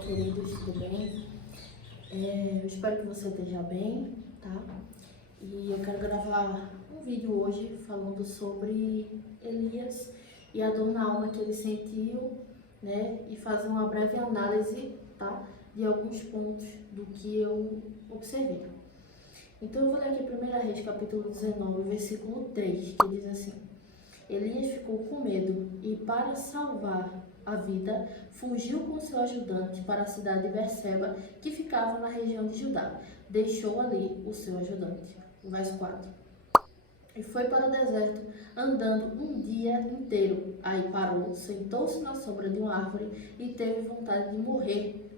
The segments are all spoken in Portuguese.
queridos, tudo bem? Eu espero que você esteja bem, tá? E eu quero gravar um vídeo hoje falando sobre Elias e a dor na alma que ele sentiu, né? E fazer uma breve análise, tá? De alguns pontos do que eu observei. Então eu vou ler aqui 1 Reis, capítulo 19, versículo 3, que diz assim: Elias ficou com medo e, para salvar a vida, fugiu com seu ajudante para a cidade de Berseba, que ficava na região de Judá. Deixou ali o seu ajudante. Verso 4. E foi para o deserto, andando um dia inteiro. Aí parou, sentou-se na sombra de uma árvore e teve vontade de morrer.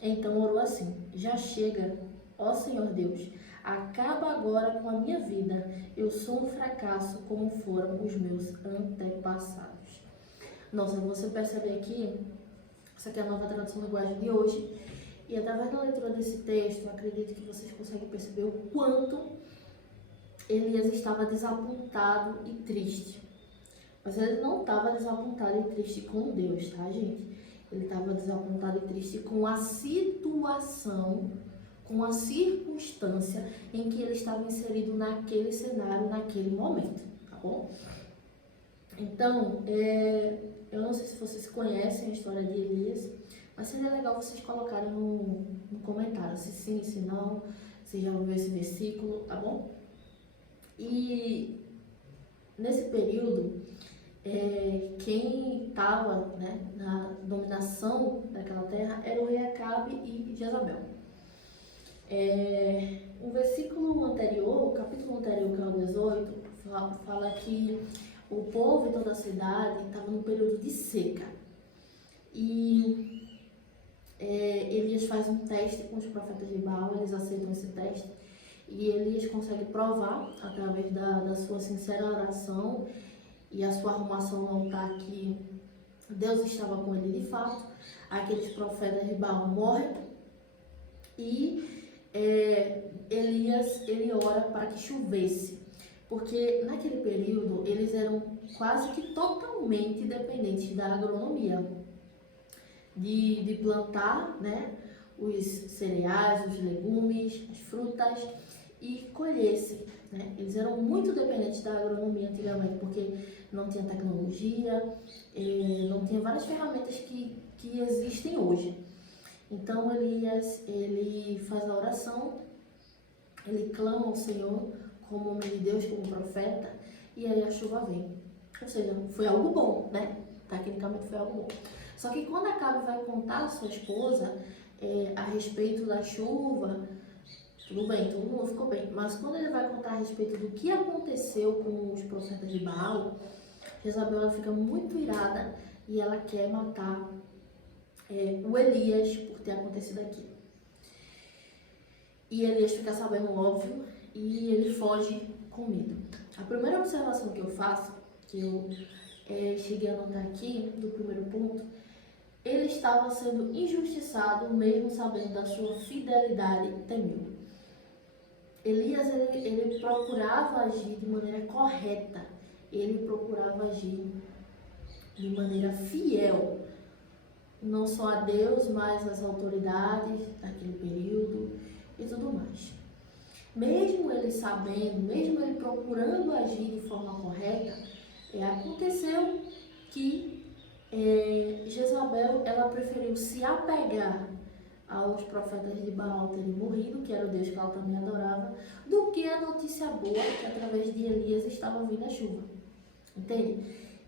Então orou assim: Já chega, ó Senhor Deus, acaba agora com a minha vida. Eu sou um fracasso como foram os meus antepassados. Nossa, você percebe aqui, essa aqui é a nova tradução da linguagem de hoje, e através da leitura desse texto, eu acredito que vocês conseguem perceber o quanto Elias estava desapontado e triste. Mas ele não estava desapontado e triste com Deus, tá, gente? Ele estava desapontado e triste com a situação, com a circunstância em que ele estava inserido naquele cenário, naquele momento, tá bom? Então, eu não sei se vocês conhecem a história de Elias, mas seria legal vocês colocarem no comentário se sim, se não, se já ouviu esse versículo, tá bom? E nesse período, quem estava, né, na dominação daquela terra era o rei Acabe e Jezabel. O versículo anterior, o capítulo anterior, que é o 18, fala que o povo e toda a cidade estavam num período de seca. E Elias faz um teste com os profetas de Baal, eles aceitam esse teste. E Elias consegue provar, através da sua sincera oração e a sua arrumação no altar, que Deus estava com ele de fato. Aqueles profetas de Baal morrem e Elias, ele ora para que chovesse, porque naquele período eles eram quase que totalmente dependentes da agronomia, de plantar, né, os cereais, os legumes, as frutas e colhesse, né? Eles eram muito dependentes da agronomia antigamente, porque não tinha tecnologia, não tinha várias ferramentas que existem hoje. Então Elias, ele faz a oração, ele clama ao Senhor como homem de Deus, como profeta, e aí a chuva vem. Ou seja, foi algo bom, né? Tecnicamente foi algo bom. Só que quando Acabe vai contar a sua esposa a respeito da chuva, tudo bem, todo mundo ficou bem. Mas quando ele vai contar a respeito do que aconteceu com os profetas de Baal, Jezabel fica muito irada e ela quer matar o Elias por ter acontecido aquilo. E Elias fica sabendo, óbvio, e ele foge com medo. A primeira observação que eu faço, que eu cheguei a anotar aqui, do primeiro ponto, ele estava sendo injustiçado, mesmo sabendo da sua fidelidade e temeu. Elias, ele procurava agir de maneira correta, ele procurava agir de maneira fiel, não só a Deus, mas às autoridades daquele período e tudo mais. Mesmo ele sabendo, mesmo ele procurando agir de forma correta, aconteceu que Jezabel, ela preferiu se apegar aos profetas de Baal terem morrido, que era o Deus que ela também adorava, do que a notícia boa que através de Elias estava vindo a chuva. Entende?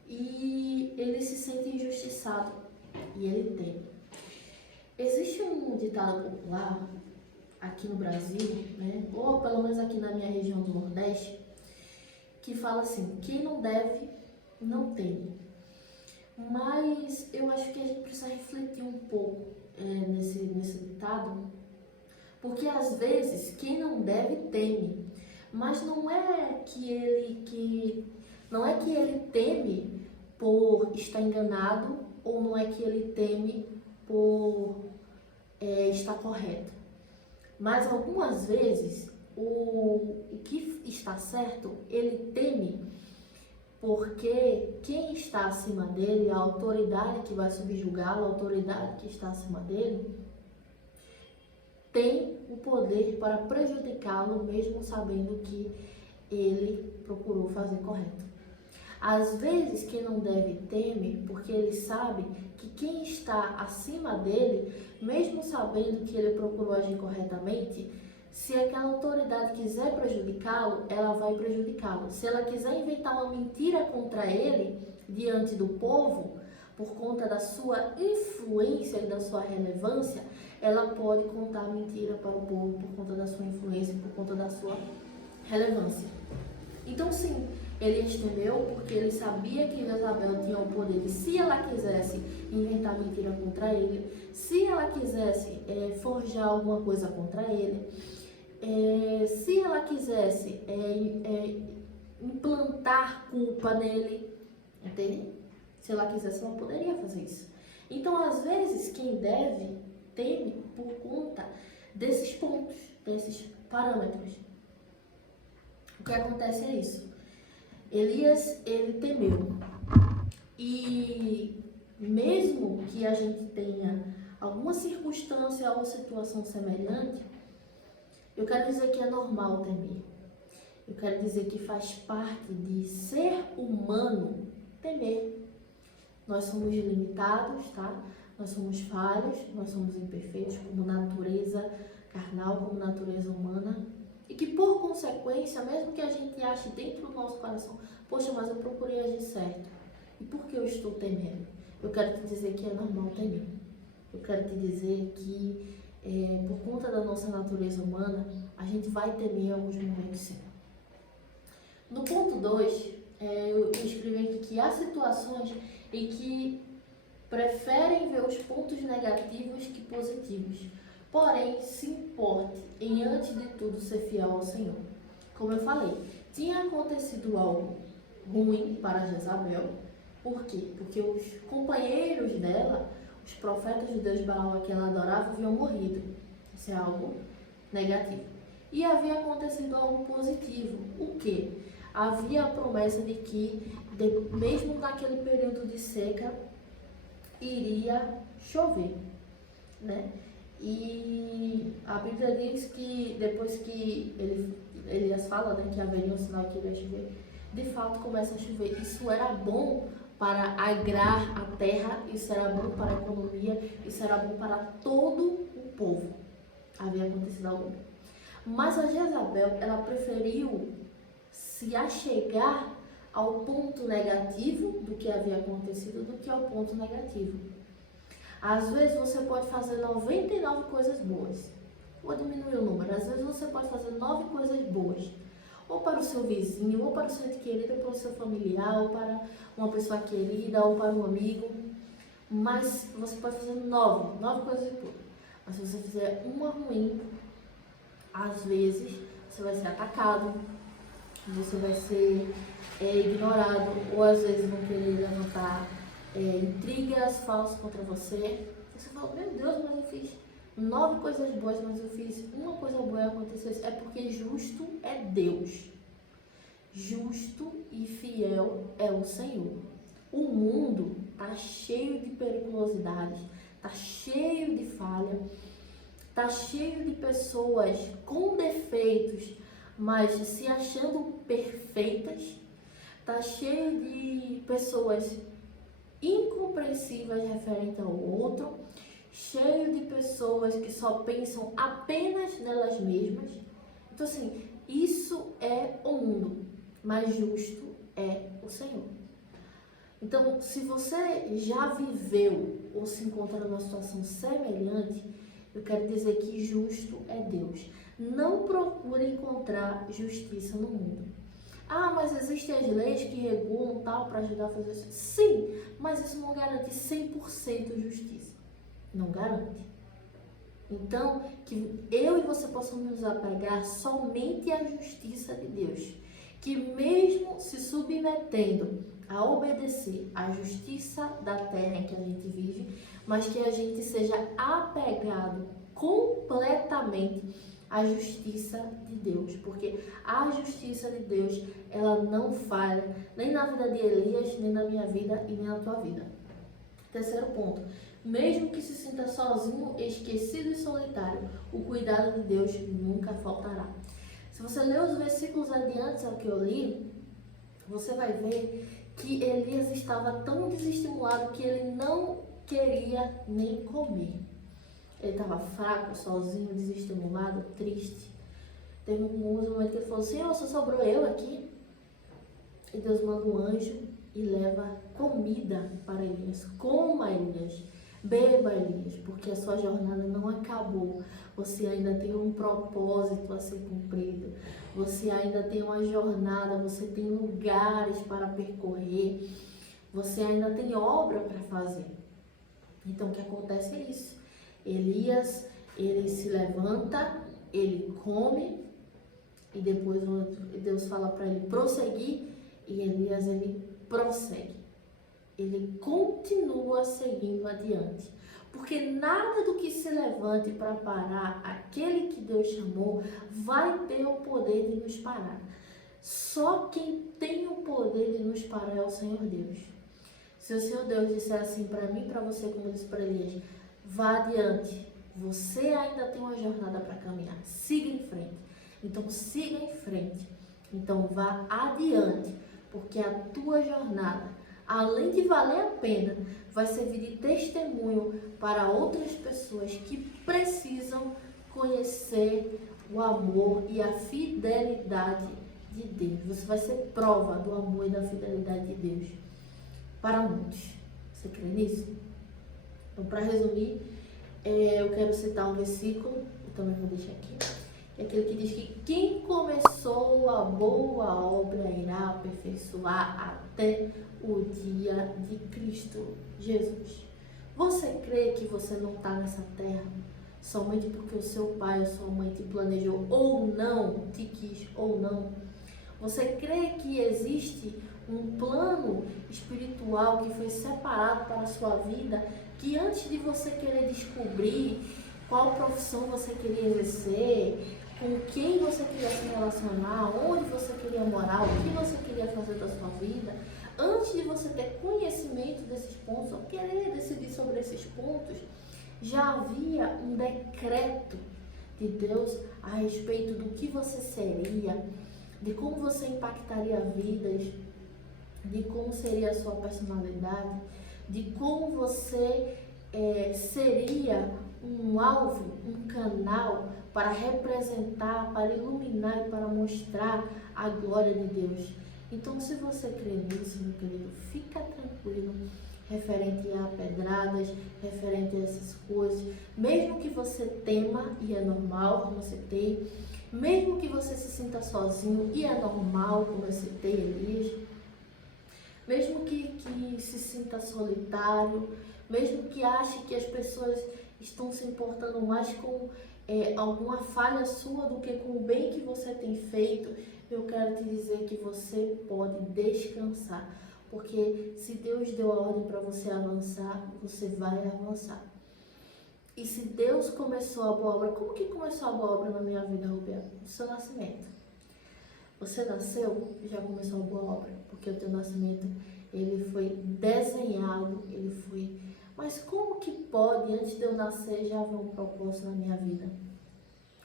E ele se sente injustiçado e ele teme. Existe um ditado popular aqui no Brasil, né, ou pelo menos aqui na minha região do Nordeste, que fala assim: quem não deve, não teme. Mas eu acho que a gente precisa refletir um pouco nesse ditado, porque às vezes quem não deve teme, mas não é que ele teme por estar enganado, ou não é que ele teme por estar correto. Mas algumas vezes o que está certo, ele teme Porque quem está acima dele, a autoridade que vai subjugá-lo, a autoridade que está acima dele, tem o poder para prejudicá-lo, mesmo sabendo que ele procurou fazer correto. Às vezes, quem não deve teme, porque ele sabe que quem está acima dele, mesmo sabendo que ele procurou agir corretamente, se aquela autoridade quiser prejudicá-lo, ela vai prejudicá-lo. Se ela quiser inventar uma mentira contra ele, diante do povo, por conta da sua influência e da sua relevância, ela pode contar mentira para o povo por conta da sua influência, por conta da sua relevância. Então, sim, Elias temeu porque ele sabia que Jezabel tinha o poder de, se ela quisesse inventar mentira contra ele, se ela quisesse forjar alguma coisa contra ele, se ela quisesse implantar culpa nele, entende? Se ela quisesse, ela poderia fazer isso. Então, às vezes, quem deve teme por conta desses pontos, desses parâmetros. O que acontece é isso. Elias, ele temeu. E mesmo que a gente tenha alguma circunstância ou situação semelhante, eu quero dizer que é normal temer. Eu quero dizer que faz parte de ser humano temer. Nós somos limitados, tá? Nós somos falhos, nós somos imperfeitos como natureza carnal, como natureza humana. E que, por consequência, mesmo que a gente ache dentro do nosso coração, poxa, mas eu procurei agir certo. E por que eu estou temendo? Eu quero te dizer que é normal temer. Eu quero te dizer que, por conta da nossa natureza humana, a gente vai temer em alguns momentos, sim. No ponto 2, eu escrevi aqui que há situações em que preferem ver os pontos negativos que positivos. Porém, se importe em, antes de tudo, ser fiel ao Senhor. Como eu falei, tinha acontecido algo ruim para Jezabel. Por quê? Porque os companheiros dela, os profetas de Deus Baal que ela adorava, haviam morrido. Isso é algo negativo. E havia acontecido algo positivo. O quê? Havia a promessa de que, mesmo naquele período de seca, iria chover, né? E a Bíblia diz que depois que Elias fala, né, que haveria um sinal que iria chover, de fato começa a chover. Isso era bom para agrar a terra, isso era bom para a economia, isso era bom para todo o povo. Havia acontecido algo. Mas a Jezabel, ela preferiu se achegar ao ponto negativo do que havia acontecido do que ao ponto negativo. Às vezes você pode fazer 99 coisas boas. Vou diminuir o número. Às vezes você pode fazer 9 coisas boas. Ou para o seu vizinho, ou para o seu ente querido, ou para o seu familiar, ou para uma pessoa querida, ou para um amigo. Mas você pode fazer 9 coisas boas. Mas se você fizer uma ruim, às vezes você vai ser atacado, você vai ser ignorado, ou às vezes vão querer levantar intrigas falsas contra você. Você fala, meu Deus, mas eu fiz 9 coisas boas, mas eu fiz uma coisa boa e aconteceu isso. É porque justo é Deus. Justo e fiel é o Senhor. O mundo está cheio de periculosidades, está cheio de falha, está cheio de pessoas com defeitos, mas se achando perfeitas. Está cheio de pessoas incompreensíveis referente ao outro, cheio de pessoas que só pensam apenas nelas mesmas. Então, assim, isso é o mundo, mas justo é o Senhor. Então, se você já viveu ou se encontra numa situação semelhante, eu quero dizer que justo é Deus. Não procure encontrar justiça no mundo. Ah, mas existem as leis que regulam tal para ajudar a fazer isso. Sim, mas isso não garante 100% justiça. Não garante. Então, que eu e você possamos nos apegar somente à justiça de Deus. Que mesmo se submetendo a obedecer à justiça da terra em que a gente vive, mas que a gente seja apegado completamente a justiça de Deus, porque a justiça de Deus, ela não falha, nem na vida de Elias, nem na minha vida e nem na tua vida. Terceiro ponto, mesmo que se sinta sozinho, esquecido e solitário, o cuidado de Deus nunca faltará. Se você ler os versículos adiantes ao que eu li, você vai ver que Elias estava tão desestimulado que ele não queria nem comer. Ele estava fraco, sozinho, desestimulado, triste. Teve um momento que ele falou: Senhor, só sobrou eu aqui. E Deus manda um anjo e leva comida para Elias. Coma, Elias. Beba, Elias, porque a sua jornada não acabou. Você ainda tem um propósito a ser cumprido. Você ainda tem uma jornada, você tem lugares para percorrer. Você ainda tem obra para fazer. Então, o que acontece é isso. Elias, ele se levanta, ele come e depois Deus fala para ele prosseguir e Elias, ele prossegue. Ele continua seguindo adiante. Porque nada do que se levante para parar aquele que Deus chamou vai ter o poder de nos parar. Só quem tem o poder de nos parar é o Senhor Deus. Se o Senhor Deus disser assim para mim e para você, como disse para Elias, vá adiante, você ainda tem uma jornada para caminhar, siga em frente. Então siga em frente, então vá adiante, porque a tua jornada, além de valer a pena, vai servir de testemunho para outras pessoas que precisam conhecer o amor e a fidelidade de Deus. Você vai ser prova do amor e da fidelidade de Deus para muitos. Você crê nisso? Então, para resumir, eu quero citar um versículo, eu também vou deixar aqui, é aquele que diz que quem começou a boa obra irá aperfeiçoar até o dia de Cristo Jesus. Você crê que você não está nessa terra somente porque o seu pai ou sua mãe te planejou ou não, te quis ou não? Você crê que existe um plano espiritual que foi separado para a sua vida, que antes de você querer descobrir qual profissão você queria exercer, com quem você queria se relacionar, onde você queria morar, o que você queria fazer da sua vida, antes de você ter conhecimento desses pontos, ou querer decidir sobre esses pontos, já havia um decreto de Deus a respeito do que você seria, de como você impactaria vidas, de como seria a sua personalidade, de como você seria um alvo, um canal para representar, para iluminar e para mostrar a glória de Deus. Então, se você crê nisso, meu querido, fica tranquilo, referente a pedradas, referente a essas coisas, mesmo que você tema, e é normal, como você tem, mesmo que você se sinta sozinho, e é normal, como eu citei, Elias, mesmo que se sinta solitário, mesmo que ache que as pessoas estão se importando mais com alguma falha sua do que com o bem que você tem feito, eu quero te dizer que você pode descansar, porque se Deus deu a ordem para você avançar, você vai avançar. E se Deus começou a boa obra, como que começou a boa obra na minha vida, Roberto? O seu nascimento. Você nasceu e já começou a boa obra, porque o teu nascimento, ele foi desenhado, ele foi... Mas como que pode, antes de eu nascer, já haver um propósito na minha vida?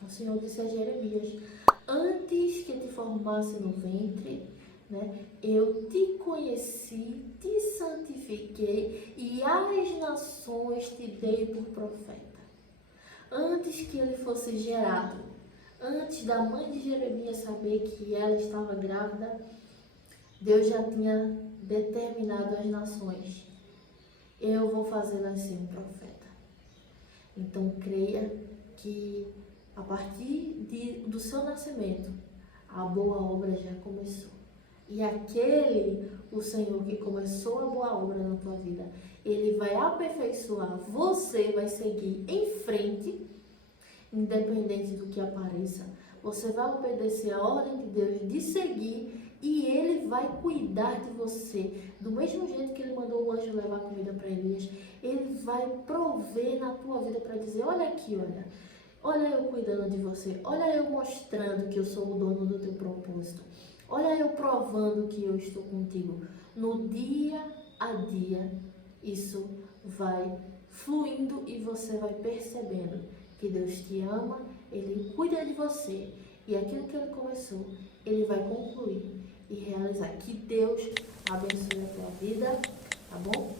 O Senhor disse a Jeremias, antes que te formasse no ventre, né, eu te conheci, te santifiquei e às nações te dei por profeta. Antes que ele fosse gerado, antes da mãe de Jeremias saber que ela estava grávida, Deus já tinha determinado as nações. Eu vou fazer nascer um profeta. Então creia que a partir do seu nascimento, a boa obra já começou. E o Senhor que começou a boa obra na tua vida, Ele vai aperfeiçoar, você vai seguir em frente, independente do que apareça. Você vai obedecer a ordem de Deus de seguir e Ele vai cuidar de você. Do mesmo jeito que Ele mandou o anjo levar comida para Elias, Ele vai prover na tua vida para dizer, olha aqui, Olha eu cuidando de você. Olha eu mostrando que eu sou o dono do teu propósito. Olha eu provando que eu estou contigo. No dia a dia, isso vai fluindo e você vai percebendo que Deus te ama, Ele cuida de você. E aquilo que Ele começou, Ele vai concluir e realizar. Que Deus abençoe a tua vida, tá bom?